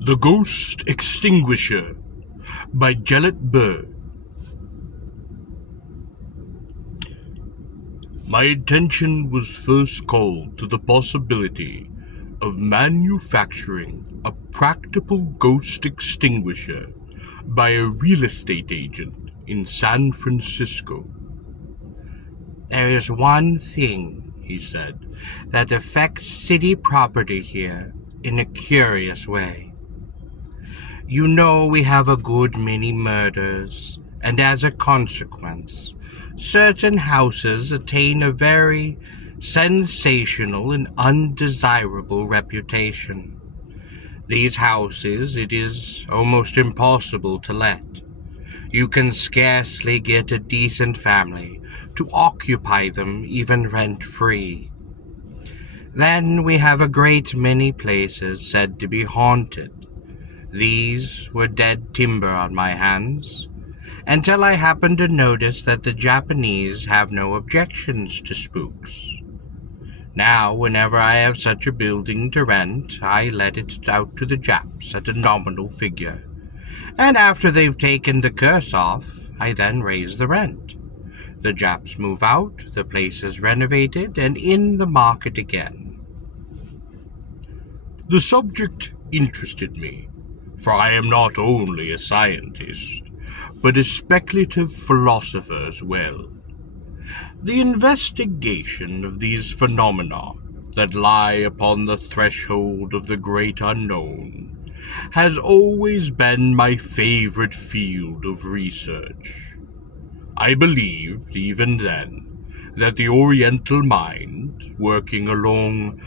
The Ghost-Extinguisher by Gelett. My attention was first called to the possibility of manufacturing a practical ghost extinguisher by a real estate agent in San Francisco. "There is one thing," he said, "that affects city property here in a curious way. You know we have a good many murders, and as a consequence, certain houses attain a very sensational and undesirable reputation. These houses it is almost impossible to let. You can scarcely get a decent family to occupy them even rent-free. Then we have a great many places said to be haunted. These were dead timber on my hands, until I happened to notice that the Japanese have no objections to spooks. Now, whenever I have such a building to rent, I let it out to the Japs at a nominal figure, and after they've taken the curse off, I then raise the rent. The Japs move out, the place is renovated, and in the market again." The subject interested me, for I am not only a scientist, but a speculative philosopher as well. The investigation of these phenomena that lie upon the threshold of the great unknown has always been my favorite field of research. I believed, even then, that the Oriental mind, working along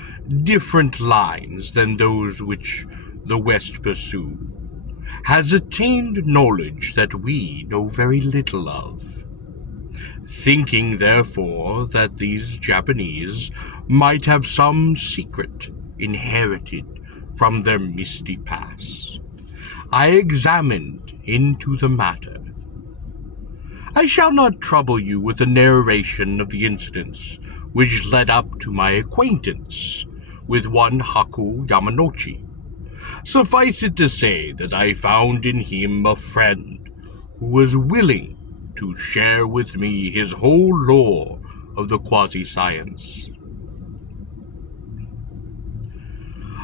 different lines than those which the West pursue, has attained knowledge that we know very little of. Thinking, therefore, that these Japanese might have some secret inherited from their misty past, I examined into the matter. I shall not trouble you with a narration of the incidents which led up to my acquaintance with one Haku Yamanouchi. Suffice it to say that I found in him a friend who was willing to share with me his whole lore of the quasi-science.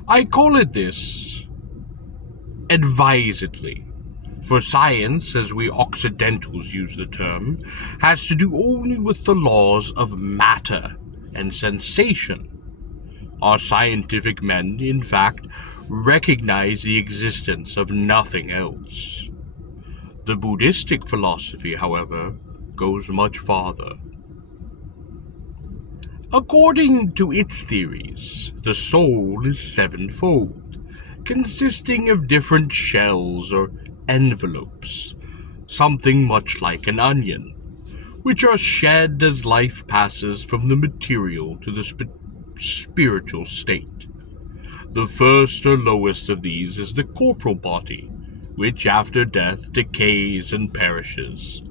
I call it this advisedly, for science, as we Occidentals use the term, has to do only with the laws of matter and sensation. Our scientific men, in fact, recognize the existence of nothing else. The Buddhistic philosophy, however, goes much farther. According to its theories, the soul is sevenfold, consisting of different shells or envelopes, something much like an onion, which are shed as life passes from the material to the spiritual state. The first or lowest of these is the corporal body, which after death decays and perishes.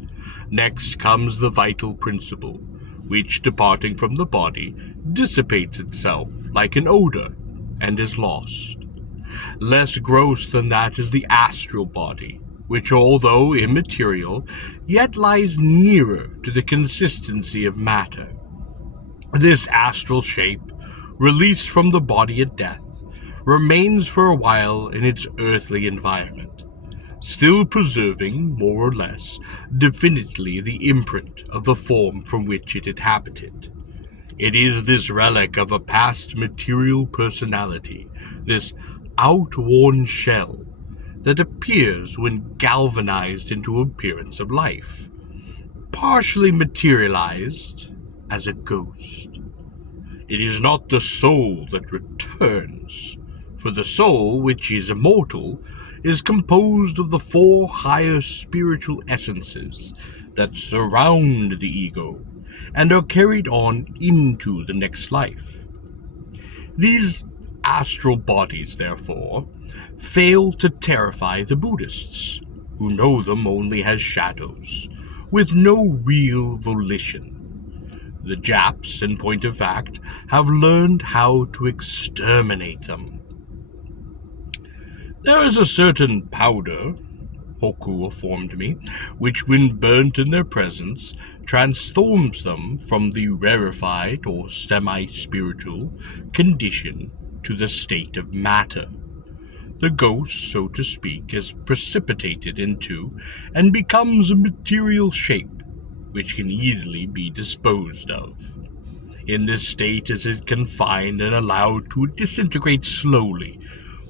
Next comes the vital principle, which, departing from the body, dissipates itself like an odor and is lost. Less gross than that is the astral body, which, although immaterial, yet lies nearer to the consistency of matter. This astral shape, released from the body at death, remains for a while in its earthly environment, still preserving, more or less, definitely the imprint of the form from which it inhabited. It is this relic of a past material personality, this outworn shell, that appears when galvanized into appearance of life, partially materialized as a ghost. It is not the soul that returns, for the soul, which is immortal, is composed of the four higher spiritual essences that surround the ego and are carried on into the next life. These astral bodies, therefore, fail to terrify the Buddhists, who know them only as shadows, with no real volition. The Japs, in point of fact, have learned how to exterminate them. There is a certain powder, Hoku informed me, which when burnt in their presence, transforms them from the rarefied or semi-spiritual condition to the state of matter. The ghost, so to speak, is precipitated into and becomes a material shape, which can easily be disposed of. In this state is it confined and allowed to disintegrate slowly,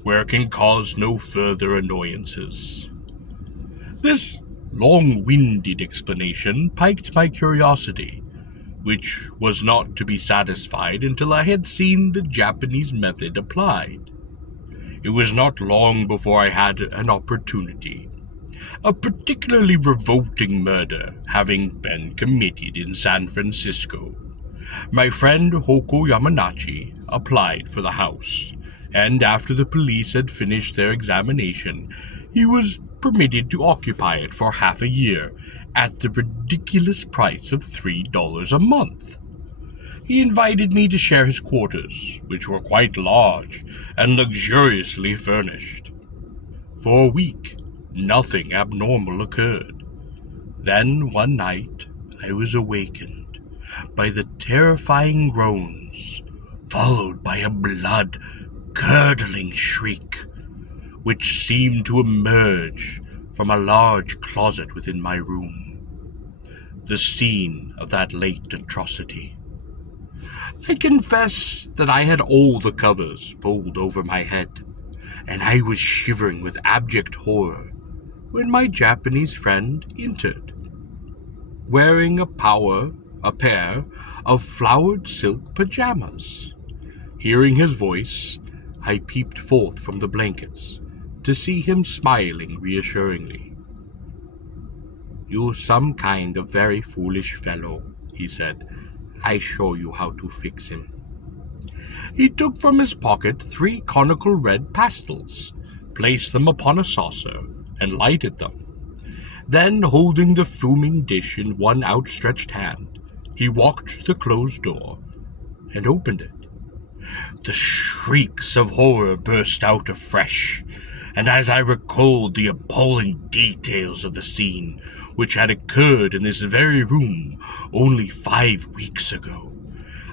where it can cause no further annoyances. This long-winded explanation piqued my curiosity, which was not to be satisfied until I had seen the Japanese method applied. It was not long before I had an opportunity. A particularly revolting murder having been committed in San Francisco. My friend Hoko Yamanachi applied for the house, and after the police had finished their examination, he was permitted to occupy it for half a year at the ridiculous price of $3 a month. He invited me to share his quarters, which were quite large and luxuriously furnished. For a week, nothing abnormal occurred. Then one night, I was awakened by the terrifying groans, followed by a blood-curdling shriek, which seemed to emerge from a large closet within my room, the scene of that late atrocity. I confess that I had all the covers pulled over my head, and I was shivering with abject horror when my Japanese friend entered, wearing a pair of flowered silk pajamas. Hearing his voice, I peeped forth from the blankets to see him smiling reassuringly. "You're some kind of very foolish fellow," he said. "I show you how to fix him." He took from his pocket 3 conical red pastils, placed them upon a saucer, and lighted them. Then, holding the fuming dish in one outstretched hand, he walked to the closed door and opened it. The shrieks of horror burst out afresh, and as I recalled the appalling details of the scene which had occurred in this very room only 5 weeks ago,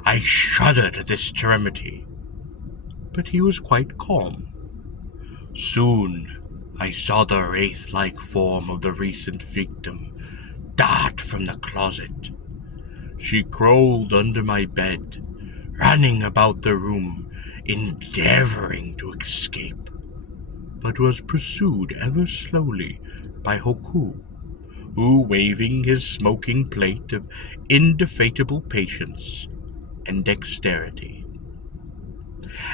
I shuddered at this temerity. But he was quite calm. Soon I saw the wraith-like form of the recent victim dart from the closet. She crawled under my bed, running about the room, endeavoring to escape, but was pursued ever slowly by Hoku, who, waving his smoking plate of indefatigable patience and dexterity.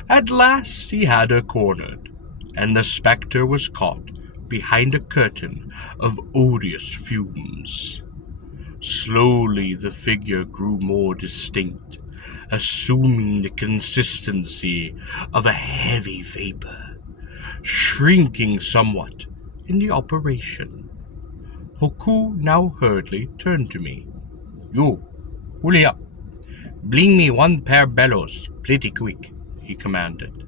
At last he had her cornered, and the spectre was caught behind a curtain of odious fumes. Slowly the figure grew more distinct, assuming the consistency of a heavy vapor, shrinking somewhat in the operation. Hoku now hurriedly turned to me. "You, hurry up. Bring me 1 pair bellows, pretty quick," he commanded.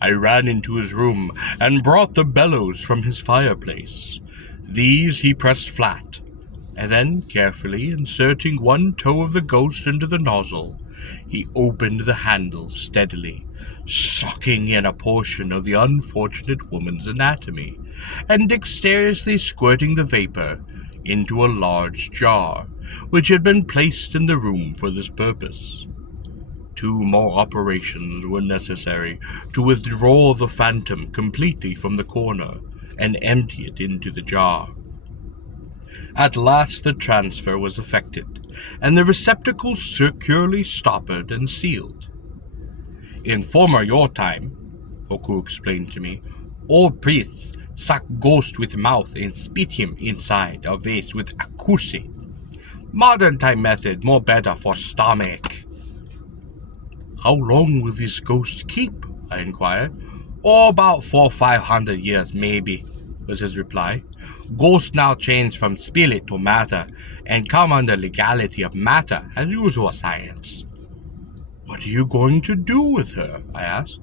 I ran into his room and brought the bellows from his fireplace. These he pressed flat, and then, carefully inserting 1 toe of the ghost into the nozzle, he opened the handle steadily, sucking in a portion of the unfortunate woman's anatomy, and dexterously squirting the vapor into a large jar, which had been placed in the room for this purpose. 2 more operations were necessary to withdraw the phantom completely from the corner and empty it into the jar. At last the transfer was effected, and the receptacle securely stoppered and sealed. "In former your time," Hoku explained to me, "old priests suck ghost with mouth and spit him inside a vase with akusi. Modern time method more better for stomach." "How long will this ghost keep?" I inquired. "Oh, about 400-500 years, maybe," was his reply. "Ghosts now change from spirit to matter, and come under legality of matter as usual science." "What are you going to do with her?" I asked.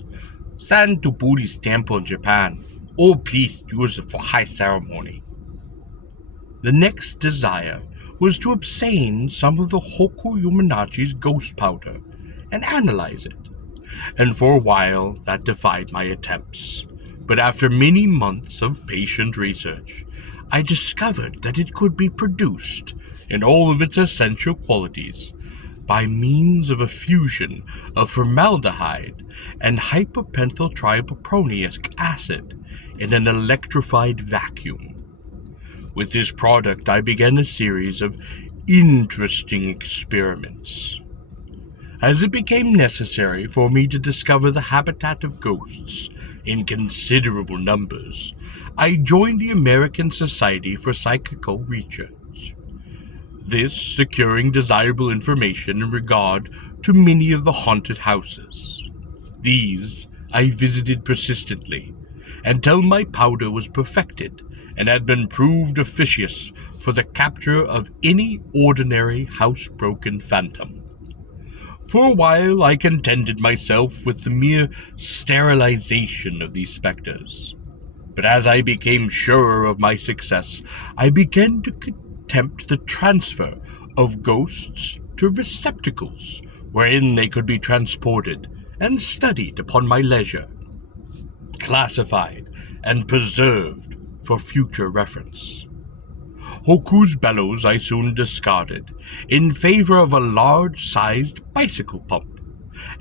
"Send to Buddhist temple in Japan, or please use it for high ceremony. The next desire was to obtain some of the Hoku Yumenachi's ghost powder and analyze it, and for a while that defied my attempts. But after many months of patient research, I discovered that it could be produced in all of its essential qualities by means of a fusion of formaldehyde and hyperpentyltriopronic acid in an electrified vacuum. With this product, I began a series of interesting experiments. As it became necessary for me to discover the habitat of ghosts in considerable numbers, I joined the American Society for Psychical Research. This securing desirable information in regard to many of the haunted houses. These I visited persistently until my powder was perfected and had been proved efficacious for the capture of any ordinary housebroken phantom. For a while I contented myself with the mere sterilization of these specters, but as I became surer of my success, I began to attempt the transfer of ghosts to receptacles wherein they could be transported and studied upon my leisure, classified and preserved for future reference. Hoku's bellows I soon discarded in favor of a large-sized bicycle pump,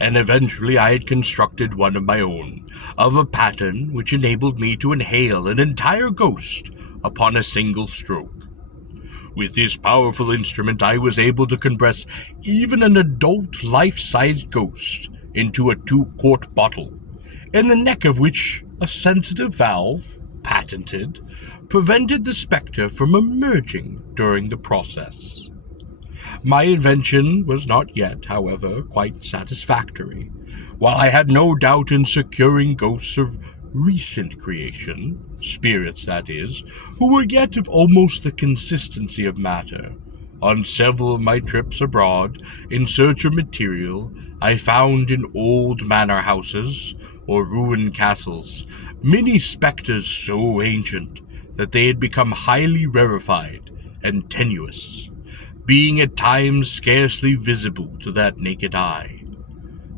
and eventually I had constructed one of my own, of a pattern which enabled me to inhale an entire ghost upon a single stroke. With this powerful instrument I was able to compress even an adult life-sized ghost into a 2-quart bottle, in the neck of which a sensitive valve, patented, prevented the spectre from emerging during the process. My invention was not yet, however, quite satisfactory. While I had no doubt in securing ghosts of recent creation, spirits that is, who were yet of almost the consistency of matter, on several of my trips abroad in search of material, I found in old manor houses or ruined castles many specters so ancient that they had become highly rarefied and tenuous, being at times scarcely visible to that naked eye.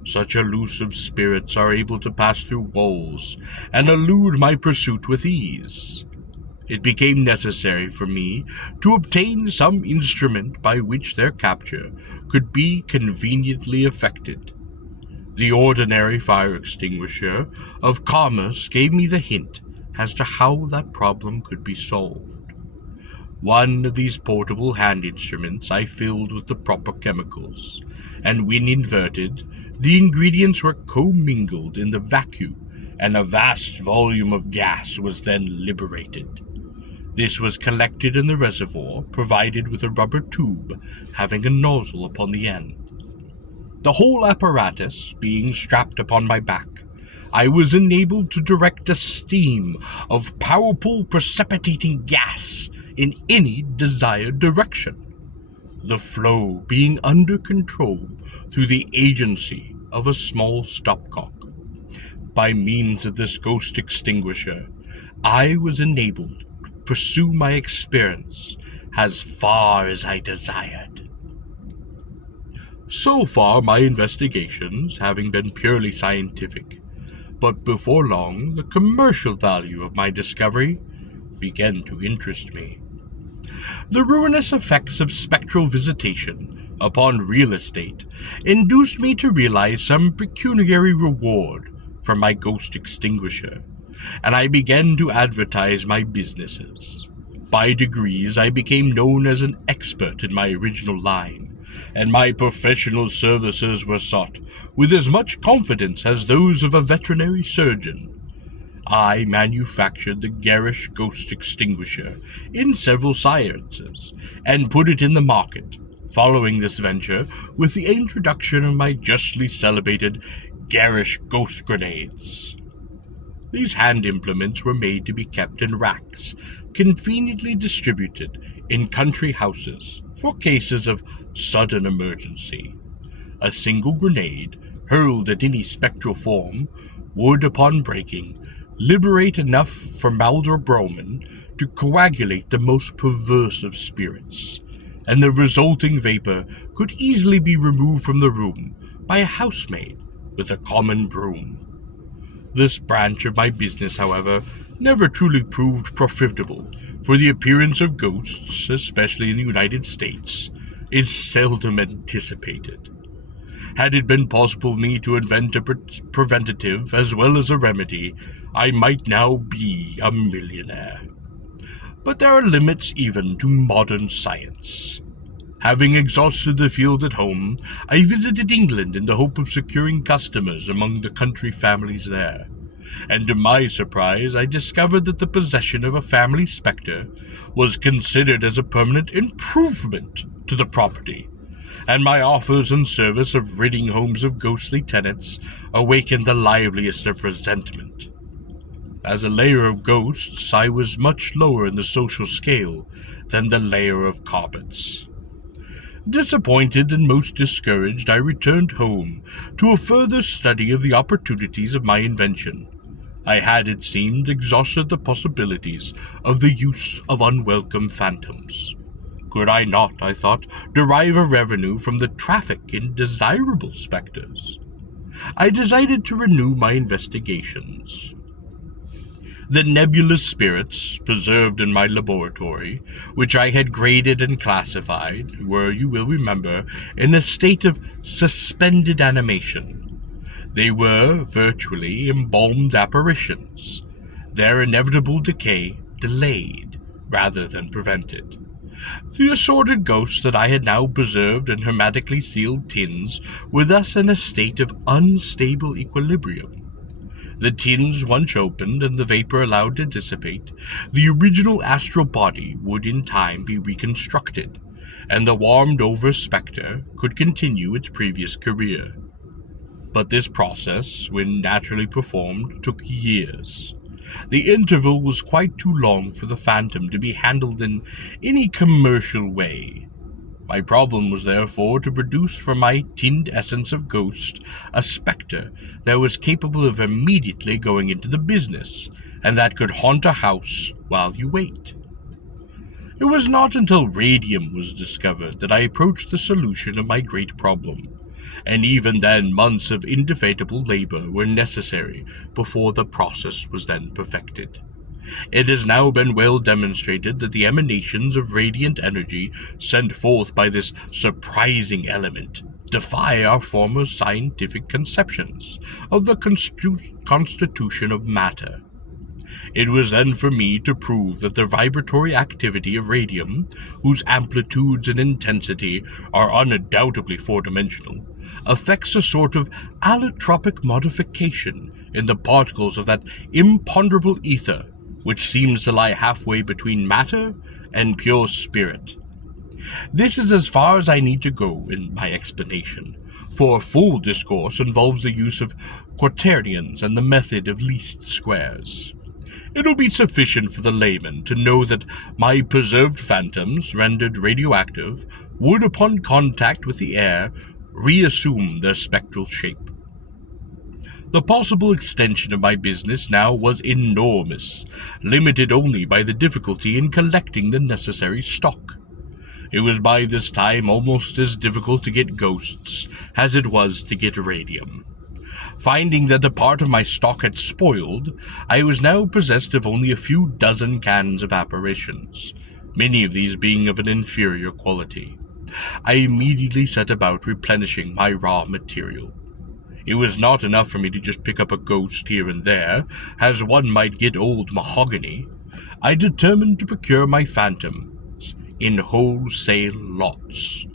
Such elusive spirits are able to pass through walls and elude my pursuit with ease. It became necessary for me to obtain some instrument by which their capture could be conveniently effected. The ordinary fire extinguisher of commerce gave me the hint as to how that problem could be solved. One of these portable hand instruments I filled with the proper chemicals, and when inverted, the ingredients were commingled in the vacuum, and a vast volume of gas was then liberated. This was collected in the reservoir, provided with a rubber tube having a nozzle upon the end. The whole apparatus being strapped upon my back, I was enabled to direct a stream of powerful precipitating gas in any desired direction, the flow being under control through the agency of a small stopcock. By means of this ghost extinguisher, I was enabled to pursue my experience as far as I desired. So far, my investigations having been purely scientific, but before long the commercial value of my discovery began to interest me. The ruinous effects of spectral visitation upon real estate induced me to realize some pecuniary reward for my ghost extinguisher, and I began to advertise my businesses. By degrees, I became known as an expert in my original line, and my professional services were sought with as much confidence as those of a veterinary surgeon. I manufactured the garish ghost extinguisher in several sizes and put it in the market, following this venture with the introduction of my justly celebrated garish ghost grenades. These hand implements were made to be kept in racks, conveniently distributed in country houses for cases of sudden emergency. A single grenade, hurled at any spectral form, would, upon breaking, liberate enough formaldybromin to coagulate the most perverse of spirits, and the resulting vapor could easily be removed from the room by a housemaid with a common broom. This branch of my business, however, never truly proved profitable, for the appearance of ghosts, especially in the United States, is seldom anticipated. Had it been possible for me to invent a preventative as well as a remedy, I might now be a millionaire. But there are limits even to modern science. Having exhausted the field at home, I visited England in the hope of securing customers among the country families there. And to my surprise, I discovered that the possession of a family spectre was considered as a permanent improvement to the property, and my offers and service of ridding homes of ghostly tenants awakened the liveliest of resentment. As a layer of ghosts, I was much lower in the social scale than the layer of carpets. Disappointed and most discouraged, I returned home to a further study of the opportunities of my invention. I had, it seemed, exhausted the possibilities of the use of unwelcome phantoms. Could I not, I thought, derive a revenue from the traffic in desirable spectres? I decided to renew my investigations. The nebulous spirits, preserved in my laboratory, which I had graded and classified, were, you will remember, in a state of suspended animation. They were, virtually, embalmed apparitions, their inevitable decay delayed rather than prevented. The assorted ghosts that I had now preserved in hermetically sealed tins were thus in a state of unstable equilibrium. The tins once opened and the vapor allowed to dissipate, the original astral body would in time be reconstructed, and the warmed-over spectre could continue its previous career. But this process, when naturally performed, took years. The interval was quite too long for the phantom to be handled in any commercial way. My problem was therefore to produce from my tinned essence of ghost a spectre that was capable of immediately going into the business, and that could haunt a house while you wait. It was not until radium was discovered that I approached the solution of my great problem, and even then months of indefatigable labor were necessary before the process was then perfected. It has now been well demonstrated that the emanations of radiant energy sent forth by this surprising element defy our former scientific conceptions of the constitution of matter. It was then for me to prove that the vibratory activity of radium, whose amplitudes and intensity are undoubtedly four-dimensional, affects a sort of allotropic modification in the particles of that imponderable ether which seems to lie halfway between matter and pure spirit. This is as far as I need to go in my explanation, for a full discourse involves the use of quaternions and the method of least squares. It will be sufficient for the layman to know that my preserved phantoms, rendered radioactive, would, upon contact with the air, reassume their spectral shape. The possible extension of my business now was enormous, limited only by the difficulty in collecting the necessary stock. It was by this time almost as difficult to get ghosts as it was to get radium. Finding that a part of my stock had spoiled, I was now possessed of only a few dozen cans of apparitions, many of these being of an inferior quality. I immediately set about replenishing my raw material. It was not enough for me to just pick up a ghost here and there, as one might get old mahogany. I determined to procure my phantoms in wholesale lots.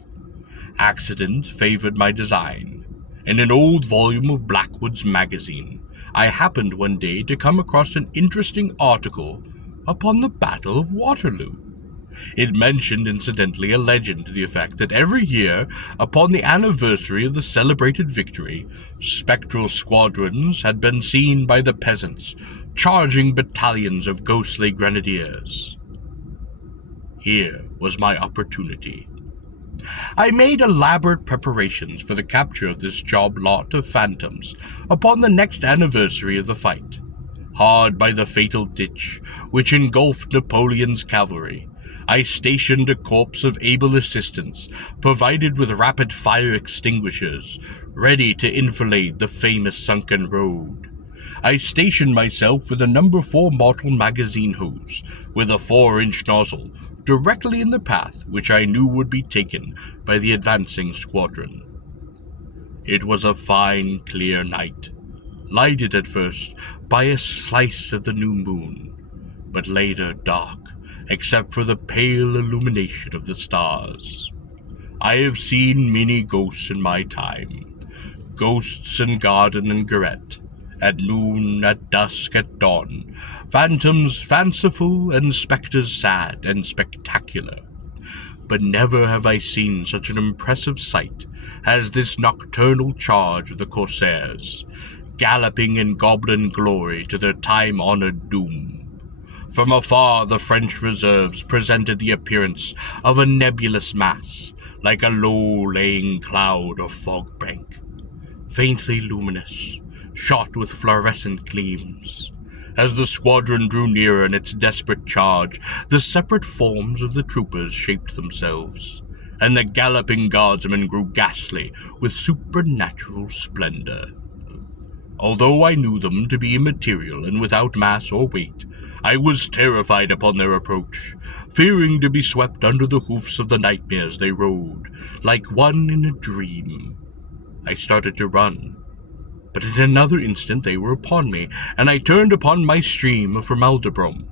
Accident favored my design. In an old volume of Blackwood's Magazine, I happened one day to come across an interesting article upon the Battle of Waterloo. It mentioned, incidentally, a legend to the effect that every year, upon the anniversary of the celebrated victory, spectral squadrons had been seen by the peasants, charging battalions of ghostly grenadiers. Here was my opportunity. I made elaborate preparations for the capture of this job lot of phantoms upon the next anniversary of the fight. Hard by the fatal ditch which engulfed Napoleon's cavalry, I stationed a corps of able assistants, provided with rapid-fire extinguishers, ready to enfilade the famous sunken road. I stationed myself with a number 4 mortal magazine hose, with a 4-inch nozzle, directly in the path which I knew would be taken by the advancing squadron. It was a fine, clear night, lighted at first by a slice of the new moon, but later dark, except for the pale illumination of the stars. I have seen many ghosts in my time, ghosts in garden and garret, at noon, at dusk, at dawn, phantoms fanciful and spectres sad and spectacular. But never have I seen such an impressive sight as this nocturnal charge of the corsairs, galloping in goblin glory to their time-honored doom. From afar, the French reserves presented the appearance of a nebulous mass, like a low-laying cloud or fog bank, faintly luminous, shot with fluorescent gleams. As the squadron drew nearer in its desperate charge, the separate forms of the troopers shaped themselves, and the galloping guardsmen grew ghastly with supernatural splendor. Although I knew them to be immaterial and without mass or weight, I was terrified upon their approach, fearing to be swept under the hoofs of the nightmares they rode, like one in a dream. I started to run, but in another instant they were upon me, and I turned upon my stream of formaldybrom.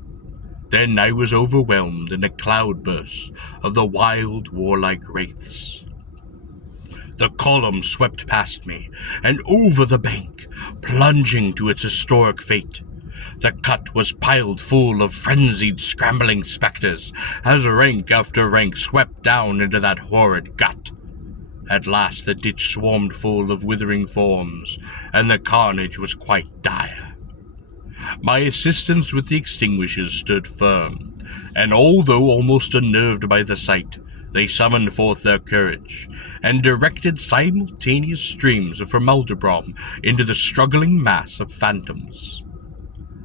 Then I was overwhelmed in a cloudburst of the wild, warlike wraiths. The column swept past me, and over the bank, plunging to its historic fate. The cut was piled full of frenzied, scrambling spectres, as rank after rank swept down into that horrid gut. At last the ditch swarmed full of withering forms, and the carnage was quite dire. My assistants with the extinguishers stood firm, and although almost unnerved by the sight, they summoned forth their courage, and directed simultaneous streams of formaldybrom into the struggling mass of phantoms.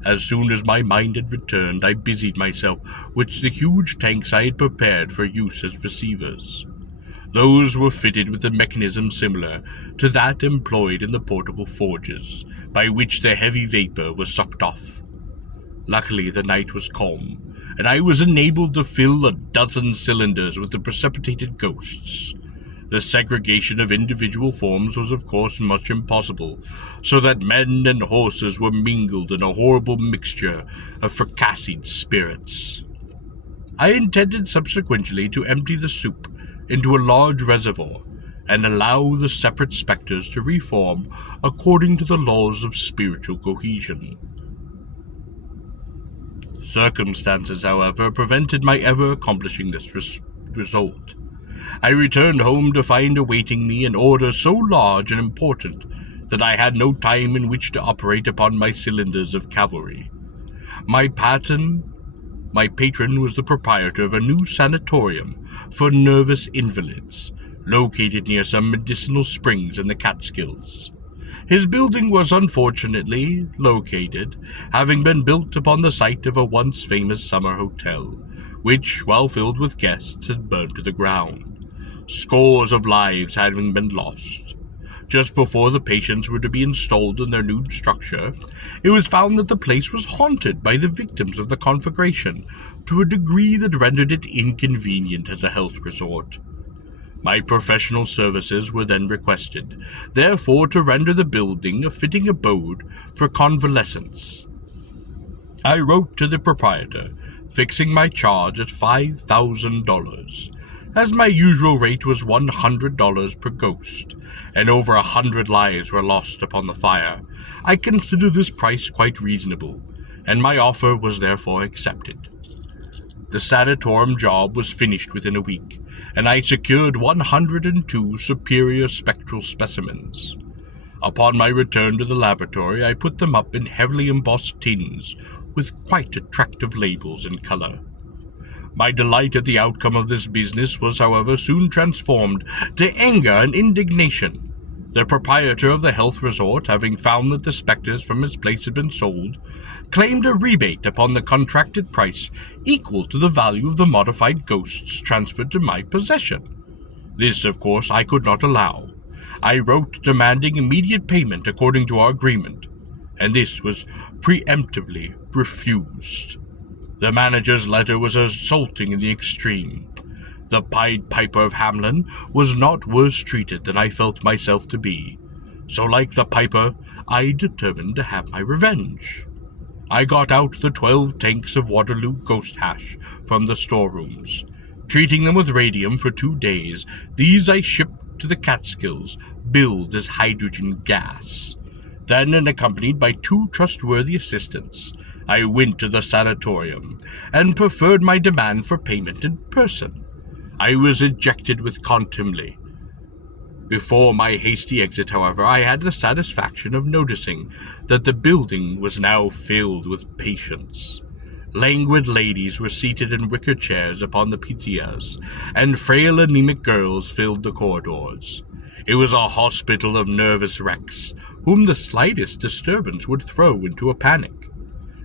As soon as my mind had returned, I busied myself with the huge tanks I had prepared for use as receivers. Those were fitted with a mechanism similar to that employed in the portable forges, by which the heavy vapor was sucked off. Luckily, the night was calm, and I was enabled to fill a dozen cylinders with the precipitated ghosts. The segregation of individual forms was of course much impossible, so that men and horses were mingled in a horrible mixture of fracasseed spirits. I intended subsequently to empty the soup into a large reservoir, and allow the separate spectres to reform according to the laws of spiritual cohesion. Circumstances, however, prevented my ever accomplishing this result. I returned home to find awaiting me an order so large and important that I had no time in which to operate upon my cylinders of cavalry. My patron was the proprietor of a new sanatorium for nervous invalids, located near some medicinal springs in the Catskills. His building was unfortunately located, having been built upon the site of a once famous summer hotel, which, while filled with guests, had burned to the ground, scores of lives having been lost. Just before the patients were to be installed in their new structure, it was found that the place was haunted by the victims of the conflagration to a degree that rendered it inconvenient as a health resort. My professional services were then requested, therefore, to render the building a fitting abode for convalescents. I wrote to the proprietor, fixing my charge at $5,000. As my usual rate was $100 per ghost, and over 100 lives were lost upon the fire, I considered this price quite reasonable, and my offer was therefore accepted. The sanatorium job was finished within a week, and I secured 102 superior spectral specimens. Upon my return to the laboratory, I put them up in heavily embossed tins with quite attractive labels in color. My delight at the outcome of this business was, however, soon transformed to anger and indignation. The proprietor of the health resort, having found that the specters from his place had been sold, claimed a rebate upon the contracted price equal to the value of the modified ghosts transferred to my possession. This, of course, I could not allow. I wrote demanding immediate payment according to our agreement, and this was preemptively refused. The manager's letter was assaulting in the extreme. The Pied Piper of Hamelin was not worse treated than I felt myself to be, so like the piper, I determined to have my revenge. I got out the 12 tanks of Waterloo ghost hash from the storerooms. Treating them with radium for 2 days, these I shipped to the Catskills, billed as hydrogen gas. Then, and accompanied by 2 trustworthy assistants, I went to the sanatorium and preferred my demand for payment in person. I was ejected with contumely. Before my hasty exit, however, I had the satisfaction of noticing that the building was now filled with patients. Languid ladies were seated in wicker chairs upon the pizzas, and frail anemic girls filled the corridors. It was a hospital of nervous wrecks, whom the slightest disturbance would throw into a panic.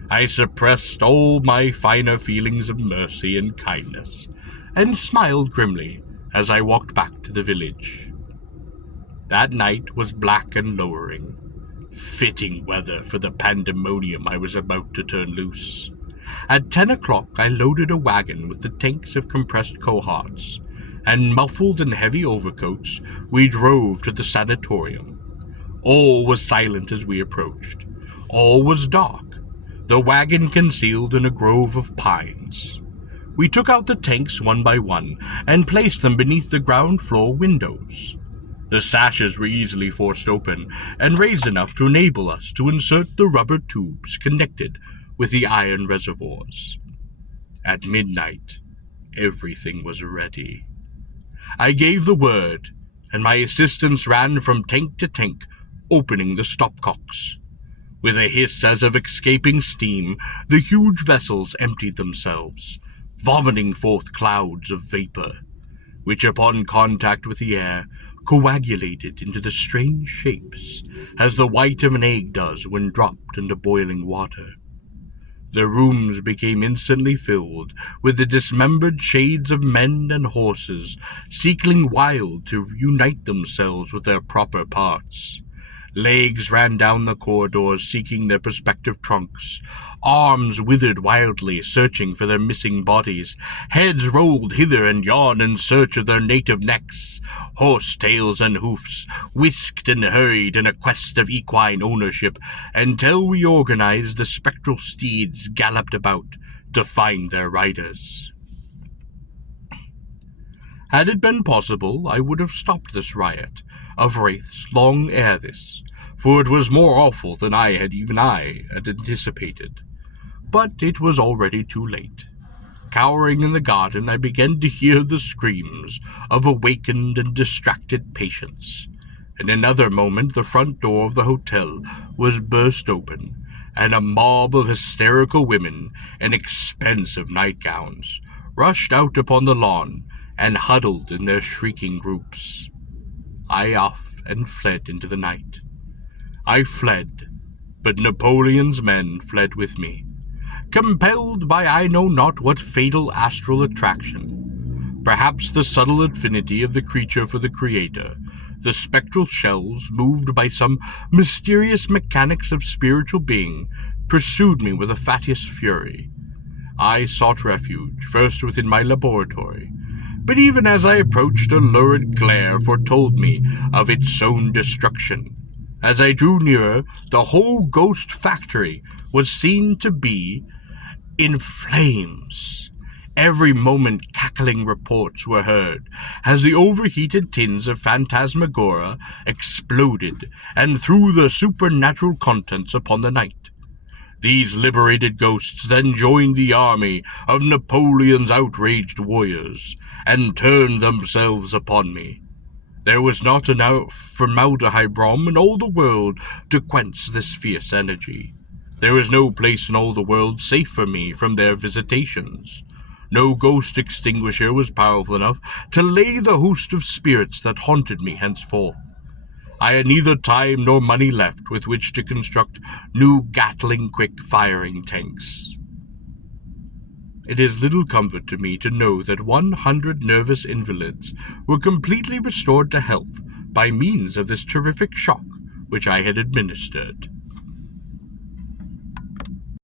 I suppressed all my finer feelings of mercy and kindness, and smiled grimly as I walked back to the village. That night was black and lowering, fitting weather for the pandemonium I was about to turn loose. At 10 o'clock I loaded a wagon with the tanks of compressed cohorts, and muffled in heavy overcoats, we drove to the sanatorium. All was silent as we approached. All was dark, the wagon concealed in a grove of pines. We took out the tanks one by one and placed them beneath the ground floor windows. The sashes were easily forced open and raised enough to enable us to insert the rubber tubes connected with the iron reservoirs. At midnight, everything was ready. I gave the word, and my assistants ran from tank to tank, opening the stopcocks. With a hiss as of escaping steam, the huge vessels emptied themselves, vomiting forth clouds of vapor, which upon contact with the air coagulated into the strange shapes, as the white of an egg does when dropped into boiling water. The rooms became instantly filled with the dismembered shades of men and horses, seeking wild to unite themselves with their proper parts. Legs ran down the corridors seeking their prospective trunks. Arms withered wildly, searching for their missing bodies. Heads rolled hither and yon in search of their native necks. Horse tails and hoofs whisked and hurried in a quest of equine ownership, until reorganized the spectral steeds galloped about to find their riders. Had it been possible, I would have stopped this riot of wraiths long ere this, for it was more awful than I had anticipated. But it was already too late. Cowering in the garden, I began to hear the screams of awakened and distracted patients. In another moment, the front door of the hotel was burst open, and a mob of hysterical women in expensive nightgowns rushed out upon the lawn and huddled in their shrieking groups. I off and fled into the night. I fled, but Napoleon's men fled with me, compelled by I know not what fatal astral attraction. Perhaps the subtle affinity of the creature for the creator, the spectral shells, moved by some mysterious mechanics of spiritual being, pursued me with a fatuous fury. I sought refuge, first within my laboratory, but even as I approached, a lurid glare foretold me of its own destruction. As I drew nearer, the whole ghost factory was seen to be in flames. Every moment cackling reports were heard as the overheated tins of Phantasmagoria exploded and threw their supernatural contents upon the night. These liberated ghosts then joined the army of Napoleon's outraged warriors and turned themselves upon me. There was not enough formaldehyde bomb in all the world to quench this fierce energy. There was no place in all the world safe for me from their visitations. No Ghost-Extinguisher was powerful enough to lay the host of spirits that haunted me henceforth. I had neither time nor money left with which to construct new Gatling quick firing tanks. It is little comfort to me to know that 100 nervous invalids were completely restored to health by means of this terrific shock which I had administered.